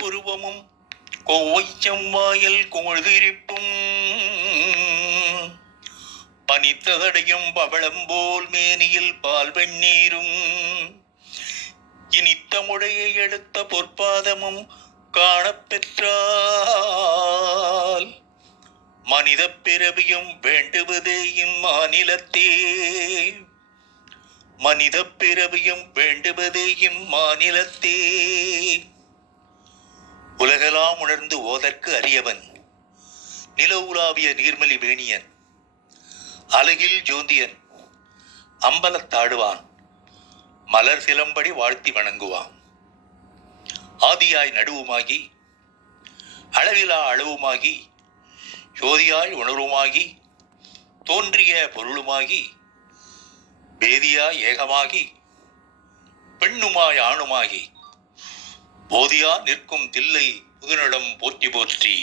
புருவமும் கோவை செவ்வாயல் குமிழ்திரிப்பும் பனித்ததடையும் பவளம்போல் மேனியில் பால் வெந்நீரும் இனித்த முடையை எடுத்த பொற்பாதமும் காணப்பெற்றால் மனித பிறவியும் வேண்டுவதே இம்மாநிலத்தே, மனித பிறவியும் வேண்டுவதே இம்மாநிலத்தே. உலகெல்லாம் உணர்ந்து ஓதற்கு அறியவன், நில உலாவிய நீர்மலி வேணியன், அழகில் ஜோதியன், அம்பலத்தாடுவான், மலர் சிலம்படி வாழ்த்தி வணங்குவான். ஆதியாய் நடுவுமாகி அளவிலா அளவுமாகி ஜோதியாய் உணர்வுமாகி தோன்றிய பொருளுமாகி வேதியாய் ஏகமாகி பெண்ணுமாய் ஆணுமாகி போதியா நிற்கும் தில்லை புதுநடம் போற்றி போற்றி.